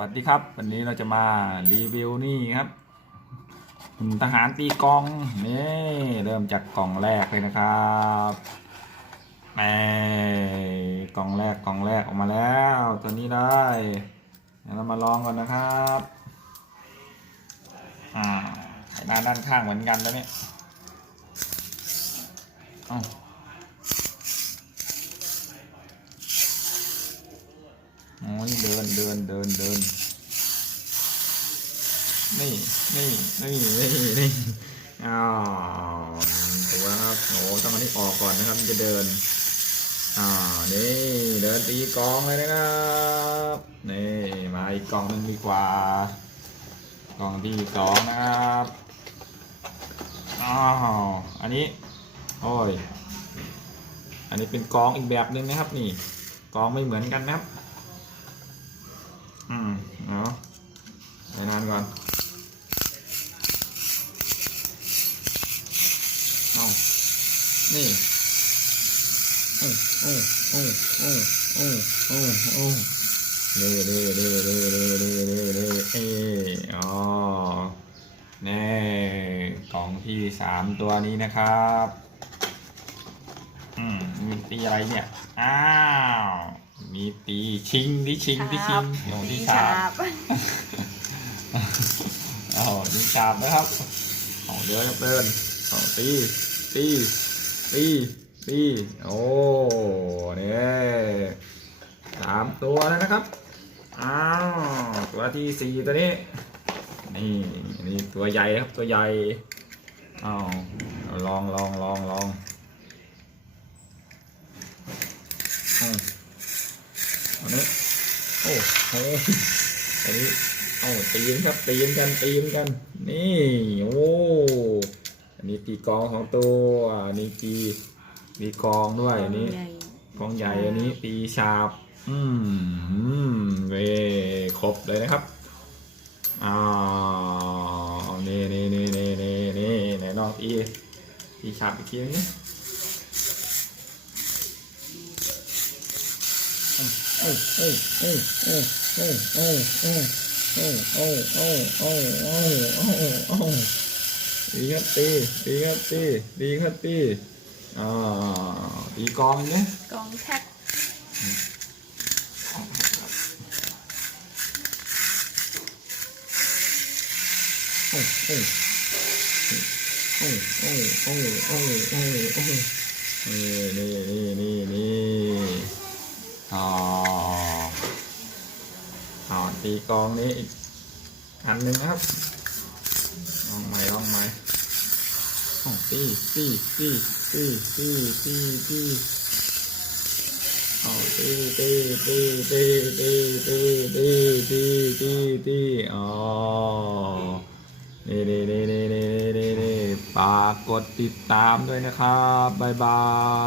วัสดีครับ วันนี้เราจะมารีวิวนี่ครับหุ่นทหารตีกองนี่เริ่มจากกล่องแรกเลยนะครับแหมกล่องแรกกล่องแรกออกมาแล้ว ตัวนี้ได้เดี๋ยวเรามาลองกันนะครับอ่าไหน้าด้านข้างเหมือนกันแล้วเนี่ยเอ้า โอ้ยเดิ นเดินเดินเดินนี่นี่นี่นี่นี่อ้าวตัวนะครับโอ้ต้องเอาที่ออกก่อนนะครับจะเดินอ่านี่เดินตีกลองเลยนะครับนี่มาอีกกล่องหนึ่งดีกว่ากลองที่สองนะครับอ้าวอันนี้โอ้ยอันนี้เป็นกลองอีกแบบหนึ่งนะครับนี่กลองไม่เหมือนกันนะครับ อืมเอาไปนานก่อนเอานี่โอ้โอ้โอ้โอ้โอ้โอ้โอ้เด้เด้เด้เด้เด้เด้เด้เด้เออ๋อแน่กล่องที่สามตัวนี้นะครับ อืมมีอะไรเนี่ย อ้าว มีตีชิงที่ชิงที่ชิงของที่ชาบบอ๋อที่ชาบนะครับของเดินครับเดินของตีตีตีตีโอ้เนี่ยสามตัวแล้วนะครับอ้าวตัวที่สี่ตัวนี้ นี่นี่ตัวใหญ่ครับตัวใหญ่อ้าวเอาลองลองลองลองอืม อันนี้โอ้โหอันนี้โอ้ตีนครับตีนกันตีนกัน นี่โอ้อันนี้ตีกองของตัวอันนี้ตีตีกองด้วยอันนี้กองใหญ่อันนี้ตีชาบ อืมอืมเวครบเลยนะครับอ้าวนี่นี่นี่นี่นี่นี่ไหนลองตีตีชาบอีกทีนึง ดีครับตีดีครับตีดีครับตีอ่าตีกองเนี่ยกองแคทโอ้ยโอ้ยโอ้ยโอ้ยโอ้ยโอ้ยโอ้ยนี่นี่นี่ อ๋อตีกองนี้อีกอันหนึ่งครับลองใหม่ลองใหม่โอ้ตีตีตีตีตีตีตีอ๋อตีตีตีตีตีตีตีตีตีตีอ๋อนี่นี่นี่นี่นี่นี่นี่ฝากกดติดตามด้วยนะครับ บ๊ายบาย